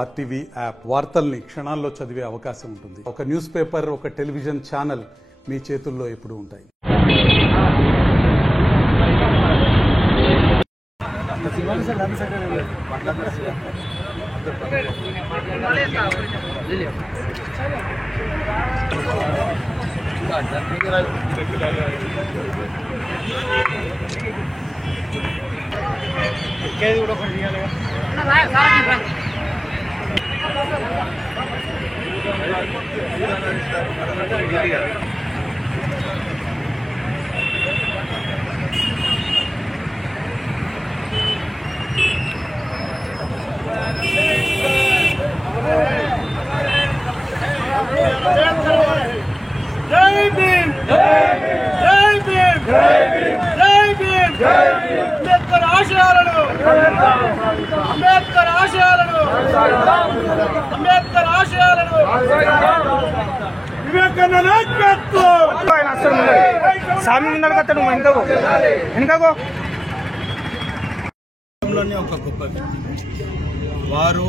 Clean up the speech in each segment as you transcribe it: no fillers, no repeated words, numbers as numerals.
RTV app వార్తల్ని క్షణాల్లో చదివే అవకాశం ఉంటుంది. ఒక న్యూస్ పేపర్, ఒక టెలివిజన్ ఛానల్ మీ చేతుల్లో ఎప్పుడూ ఉంటాయి. ఒక గొప్ప వారు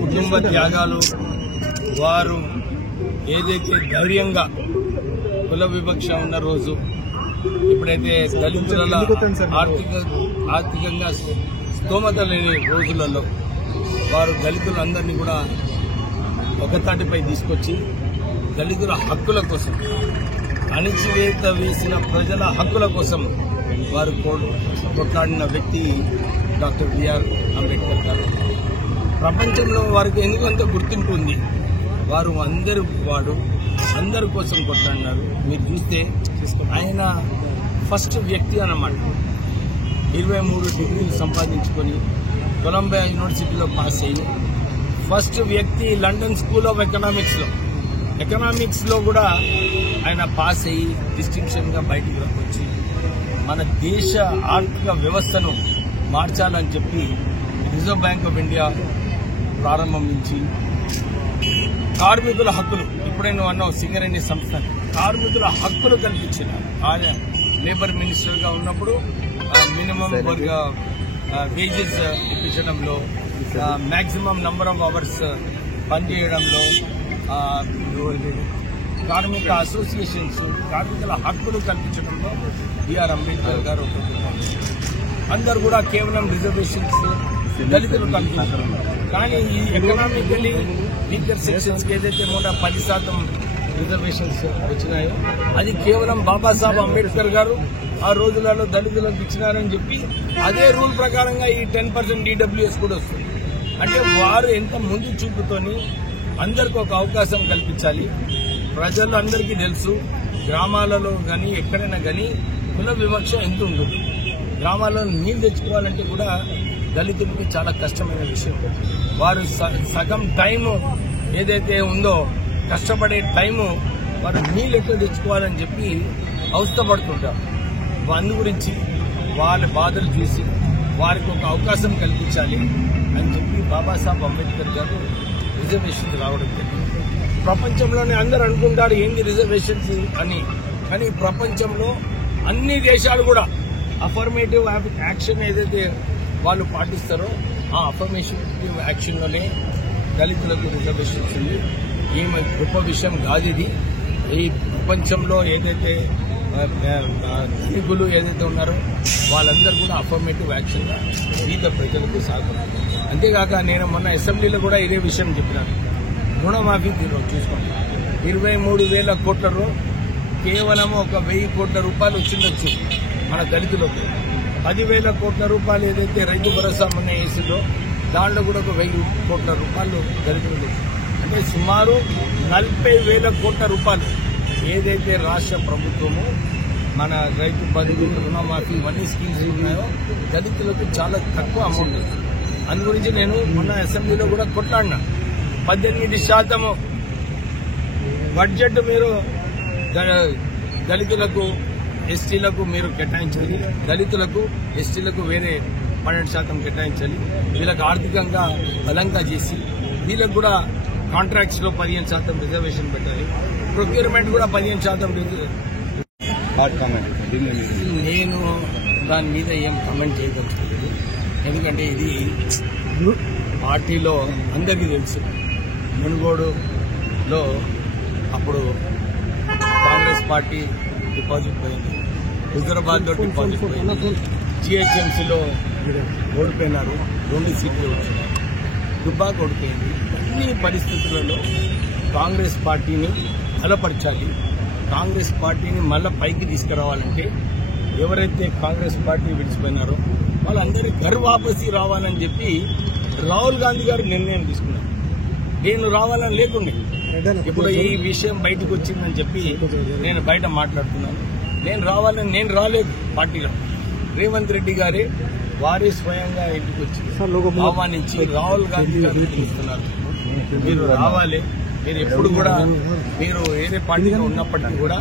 కుటుంబ త్యాగాలు, వారు ఏదైతే ధైర్యంగా కుల వివక్ష ఉన్న రోజు, ఎప్పుడైతే దళితుల ఆర్థికంగా స్తోమత లేని రోజులలో వారు దళితులందరినీ కూడా ఒకతాటిపై తీసుకొచ్చి దళితుల హక్కుల కోసం, అణిచివేత వేసిన ప్రజల హక్కుల కోసం వారు కొట్లాడిన వ్యక్తి డాక్టర్ బిఆర్ అంబేద్కర్ గారు. ప్రపంచంలో వారికి ఎందుకంత గుర్తింపు ఉంది. వారు అందరి కోసం కొట్లాడినారు. మీరు చూస్తే ఆయన ఫస్ట్ వ్యక్తి అన్నమాట. 23 డిగ్రీలు సంపాదించుకొని కొలంబియా యూనివర్సిటీలో పాస్ అయ్యి ఫస్ట్ వ్యక్తి లండన్ స్కూల్ ఆఫ్ ఎకనామిక్స్లో కూడా ఆయన పాస్ అయ్యి డిస్టింక్షన్గా బయటికి వచ్చి మన దేశ ఆర్థిక వ్యవస్థను మార్చాలని చెప్పి రిజర్వ్ బ్యాంక్ ఆఫ్ ఇండియా ప్రారంభం నుంచి కార్మికుల హక్కులు, ఇప్పుడే నువ్వు అన్నావు సింగరేణి సంస్థ, కార్మికుల హక్కులు కల్పించిన ఆయన లేబర్ మినిస్టర్గా ఉన్నప్పుడు మినిమం వేజెస్ ఇప్పించడంలో, మ్యాక్సిమం నంబర్ ఆఫ్ అవర్స్ పనిచేయడంలో, కార్మిక అసోసియేషన్స్ కార్మికుల హక్కులు కల్పించడంలో బిఆర్ అంబేద్కర్ గారు అందరు కూడా కేవలం రిజర్వేషన్స్ దళితులు కల్పించారు. కానీ ఈ ఎకనామికలీ వీకర్ సెక్షన్స్ ఏదైతే 10% రిజర్వేషన్స్ వచ్చినాయో అది కేవలం బాబాసాహెబ్ అంబేద్కర్ గారు ఆ రోజులలో దళితులకు ఇచ్చినారని చెప్పి అదే రూల్ ప్రకారంగా ఈ 10% ఈడబ్ల్యూఎస్ కూడా వస్తుంది. అంటే వారు ఎంత ముందు చూపుతోని అందరికి ఒక అవకాశం కల్పించాలి. ప్రజలు అందరికీ తెలుసు, గ్రామాలలో కానీ ఎక్కడైనా కానీ కుల వివక్ష ఎంత ఉంటుంది. గ్రామాల్లో నీళ్లు తెచ్చుకోవాలంటే కూడా దళితులకి చాలా కష్టమైన విషయం. వారు సగం టైము ఏదైతే ఉందో కష్టపడే టైము వారు నీళ్ళు ఎట్లా తెచ్చుకోవాలని చెప్పి అవస్థపడుతుంటారు. అందు గురించి వాళ్ళ బాధలు చూసి వారికి ఒక అవకాశం కల్పించాలి అని చెప్పి బాబాసాహెబ్ అంబేద్కర్ గారు రిజర్వేషన్స్ రావడం జరిగింది. ప్రపంచంలోనే అందరూ అనుకుంటారు ఏంటి రిజర్వేషన్స్ అని, కానీ ప్రపంచంలో అన్ని దేశాలు కూడా అఫర్మేటివ్ యాక్షన్ ఏదైతే వాళ్ళు పాటిస్తారో ఆ అఫర్మేటివ్ యాక్షన్లోనే దళితులకు రిజర్వేషన్స్ ఉంది. ఏమి గొప్ప విషయం కాదు ఇది. ఈ ప్రపంచంలో ఏదైతే ధనికులు ఏదైతే ఉన్నారో వాళ్ళందరూ కూడా అఫర్మేటివ్ యాక్షన్గా పేద ప్రజలకు సహకారం. అంతేకాక నేను మొన్న అసెంబ్లీలో కూడా ఇదే విషయం చెప్పినాను. రుణమాఫీ చూసుకోండి, 23,000 కోట్లలో కేవలం 1,000 కోట్ల రూపాయలు వచ్చిండొచ్చు మన దళితులకు. 10,000 కోట్ల రూపాయలు ఏదైతే రైతు భరోసా మొన్న వేసిందో దాంట్లో కూడా 1,000 కోట్ల రూపాయలు దళితులకు. అంటే సుమారు 40,000 కోట్ల రూపాయలు ఏదైతే రాష్ట్ర ప్రభుత్వము మన రైతు బంధు, రుణమాఫీ ఇవన్నీ స్కీమ్స్ ఉన్నాయో దళితులకు చాలా తక్కువ అమౌంట్. అందు గురించి నేను మొన్న అసెంబ్లీలో కూడా కొట్లాడినా. 18% బడ్జెట్ మీరు దళితులకు ఎస్టీలకు మీరు కేటాయించాలి, దళితులకు ఎస్టీలకు వేరే 12% కేటాయించాలి. వీళ్ళకి ఆర్థికంగా బలంగా చేసి వీళ్ళకు కూడా కాంట్రాక్ట్స్ లో 15% రిజర్వేషన్ పెట్టాలి. ప్రొక్యూర్మెంట్ కూడా 15%. నేను దాని మీద ఏం కామెంట్ చేయదలుచుకోలేదు. ఎందుకంటే ఇది పార్టీలో అందరికీ తెలుసు, మునుగోడులో అప్పుడు కాంగ్రెస్ పార్టీ డిపాజిట్ పోయింది, హైదరాబాద్లో డిపాజిట్ పోయింది, జిహెచ్ఎంసీలో ఓడిపోయినారు, 2 సీట్లు వచ్చినాయి, దుబ్బాక ఓడిపోయింది. అన్ని పరిస్థితులలో కాంగ్రెస్ పార్టీని బలపరచాలి, కాంగ్రెస్ పార్టీని మళ్ళా పైకి తీసుకురావాలంటే ఎవరైతే కాంగ్రెస్ పార్టీ విడిచిపోయినారో వాళ్ళందరూ ఘర్ వాపసి రావాలని చెప్పి రాహుల్ గాంధీ గారు నిర్ణయం తీసుకున్నారు. నేను రావాలని లేకుండే, ఇప్పుడు ఈ విషయం బయటకు వచ్చిందని చెప్పి నేను బయట మాట్లాడుతున్నాను. నేను రాలేదు పార్టీలో. రేవంత్ రెడ్డి గారే వారే స్వయంగా ఇంటికి వచ్చి ఆహ్వానించి రాహుల్ గాంధీ గారు పిలుస్తున్నారు, మీరు రావాలి, మీరు ఎప్పుడు కూడా మీరు ఏదే పార్టీలో ఉన్నప్పటికీ కూడా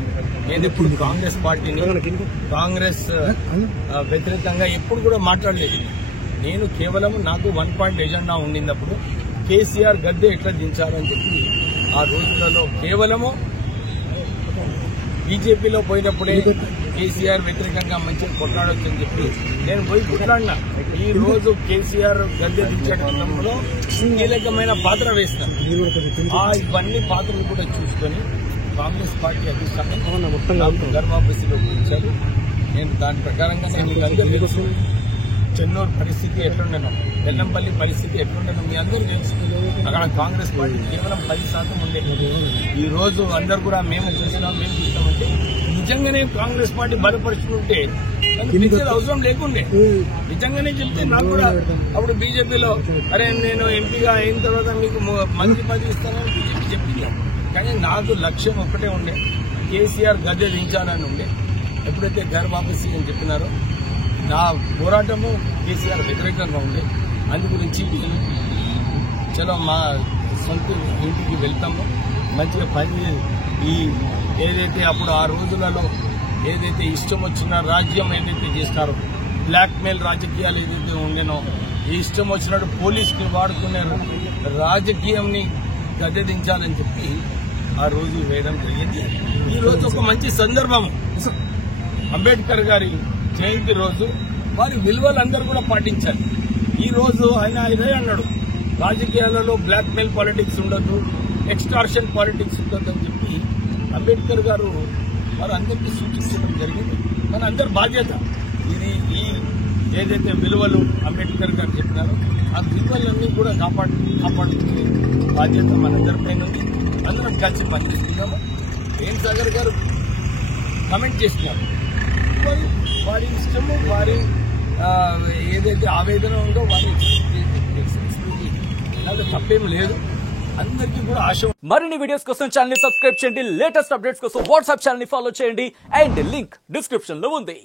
నేను ఎప్పుడు కాంగ్రెస్ పార్టీని కాంగ్రెస్ వ్యతిరేకంగా ఎప్పుడు కూడా మాట్లాడలేదు. నేను కేవలం నాకు 1 పాయింట్ ఎజెండా ఉండినప్పుడు కేసీఆర్ గద్దె ఎట్లా దించాలని చెప్పి ఆ రోజులలో కేవలము బీజేపీలో పోయినప్పుడే కేసీఆర్ వ్యతిరేకంగా మంచిగా కొట్లాడొచ్చని చెప్పి నేను పోయి కొట్లాడినా. ఈ రోజు కేసీఆర్ గద్దె దించడంలో కీలకమైన పాత్ర వేస్తాను. ఇవన్నీ పాత్రలు కూడా చూసుకొని కాంగ్రెస్ పార్టీ అధిష్టానం గర్వాబసిలో కూర్చారు. నేను దాని ప్రకారంగా నేను అందరూ తెలుసు చెన్నూరు పరిస్థితి ఎట్లుండను, వెల్లంపల్లి పరిస్థితి ఎట్లుండను మీ అందరూ తెలుసు. అక్కడ కాంగ్రెస్ పార్టీ కేవలం 10% ఉండేది. ఈ రోజు అందరు కూడా మేము చూస్తామంటే నిజంగానే కాంగ్రెస్ పార్టీ బలపరుచుకుంటే పిలిచేది అవసరం లేకుండే. నిజంగానే చెప్తే నాకు కూడా అప్పుడు బీజేపీలో అరే నేను ఎంపీగా అయిన తర్వాత మీకు మంత్రి పదవి ఇస్తానని బీజేపీ చెప్పింది. కానీ నాకు లక్ష్యం ఒక్కటే ఉండే, కేసీఆర్ గద్దె దించాలని ఉండే. ఎప్పుడైతే ఘర్ వాపసి అని చెప్పినారో నా పోరాటము కేసీఆర్ వ్యతిరేకంగా ఉండే. అందు గురించి చలో మా సొంత ఇంటికి వెళ్తాము, మంచిగా పని ఈ ఏదైతే అప్పుడు ఆ రోజులలో ఏదైతే ఇష్టం వచ్చిన రాజ్యం ఏదైతే చేస్తారో, బ్లాక్ మెయిల్ రాజకీయాలు ఏదైతే ఉండేనో, ఇష్టం వచ్చినట్టు పోలీసుని వాడుకున్నారు, రాజకీయంని గద్దెదించాలని చెప్పి ఆ రోజు వేయడం జరిగింది. ఈ రోజు ఒక మంచి సందర్భం, అంబేద్కర్ గారి జయంతి రోజు వారి విలువలందరూ కూడా పాటించాలి. ఈ రోజు ఆయన ఇదే అన్నాడు, రాజకీయాలలో బ్లాక్ మెయిల్ పాలిటిక్స్ ఉండదు, ఎక్స్టార్షన్ పాలిటిక్స్ ఉండదు అని చెప్పి అంబేద్కర్ గారు వారు అందరికీ సూచించడం జరిగింది. మన అందరి బాధ్యత ఇది. ఈ ఏదైతే విలువలు అంబేద్కర్ గారు చెప్పినారో ఆ విలువలన్నీ కూడా కాపాడుకునే బాధ్యత మనందరిపైన ఉంది. అందరం కలిసి పనిచేస్తున్నాము. ఏం సాగర్ గారు కమెంట్ చేస్తున్నారు, వారి ఇష్టము, వారి ఏదైతే ఆవేదన ఉందో వారి తప్పేం లేదు. అందరికీ కూడా ఆశ. మరిన్ని వీడియోస్ కోసం ఛానల్ ని సబ్స్క్రైబ్ చేయండి, లేటెస్ట్ అప్డేట్స్ కోసం వాట్సాప్ ఛానల్ ని ఫాలో చేయండి అండ్ లింక్ డిస్క్రిప్షన్ లో ఉంది.